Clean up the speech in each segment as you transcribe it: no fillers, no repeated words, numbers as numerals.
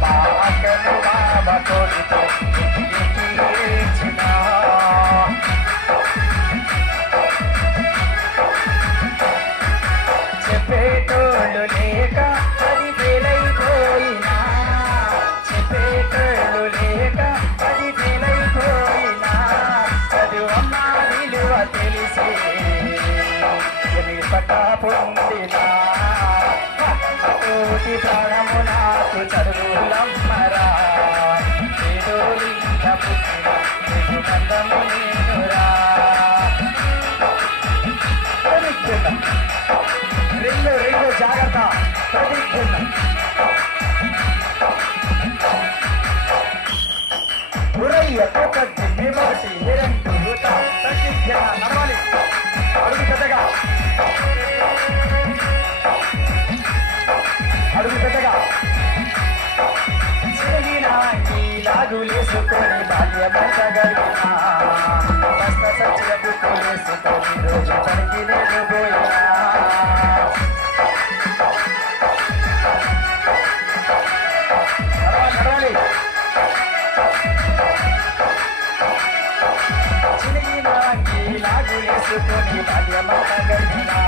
మా అక్కను బావ తోడితో ఇంటికి ఇచ్చిన చెప్పేటోళ్ళు లేక అది వేలైపోయినా చెప్పేటోళ్ళు లేక అది వేలైపోయినా చదువమ్మ విలువ తెలిసి పట్ట పొందినా తోటి ప్రాణము నాకు చదువులమ్మరా ఏదో లింగ పుట్టిన నందము నేనురా రింగు రింగు జాగ్రత్త ప్రతిజ్ఞ ఉరయ్య ఒకటి ఒకటి రెండు ప్రతిజ్ఞ నడవాలి అడుగు పెద్దగా అడుగు పెద్దగా లాగులేసుకొని బాల్యమంత గడిపినా మస్త సచ్చిన బుక్కులేసుకొని రోజు పనికి నేను పోయినా నడవాలి లాగులేసుకొని బాల్యమంత గడిపినా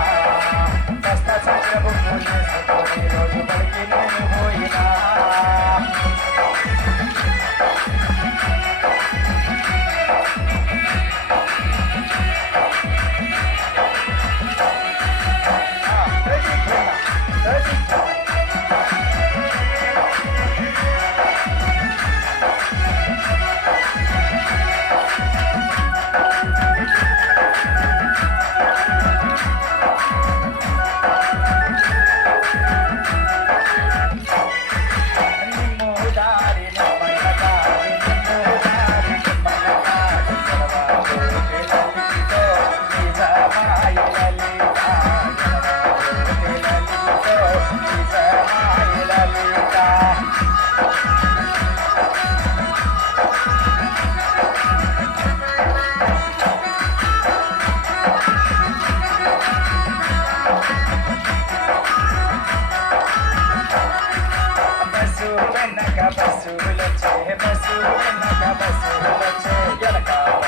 మస్త సచ్చిన బుక్కులేసుకొని రోజు పనికి నేను పోయినా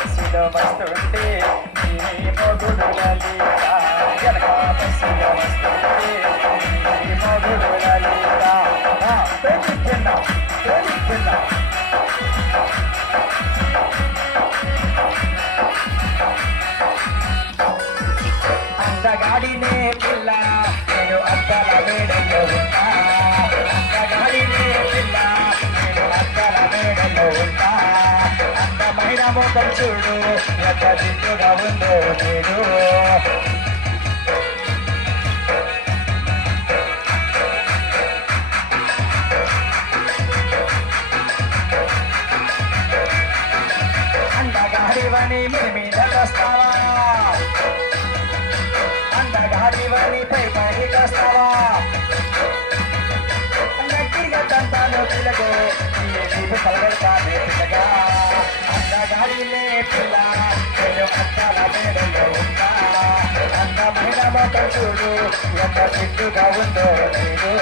బస్సులో వస్తుంటే నీ మొగుడు లలిత ఎనక బస్సులో వస్తుంటే నీ మొగుడు లలిత పెళ్ళికిన్న అందగాడినే పిల్ల నేను అద్దల మేడలో ఉన్నా అందగాడినే పిల్ల నేను అద్దల మేడలో ఉన్నా అందమైన ముఖం చూడు ఎంత దిద్దుగా ఉందో నేను అందగాడివని మీ మీద వస్తావా అందగాడివని పై పైకి వస్తావా గట్టిగా తంతాను పిల్లగే నీకు పలగడతానే పిల్లగా అందగాడిలే పిల్ల నేను అద్దాల మేడలో ఉన్నా అందమైన మొక్క చూడు ఎంత సిగ్గుగా ఉందో నేను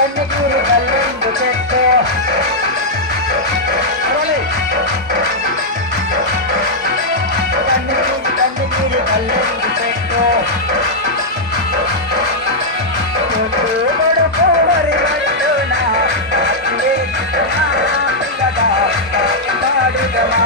కన్నగిరి కల్లెందు చెట్టు కన్నగిరి కల్లెందు చెట్టు పడుపు మరి పట్టున పిల్లగా పాడుదమా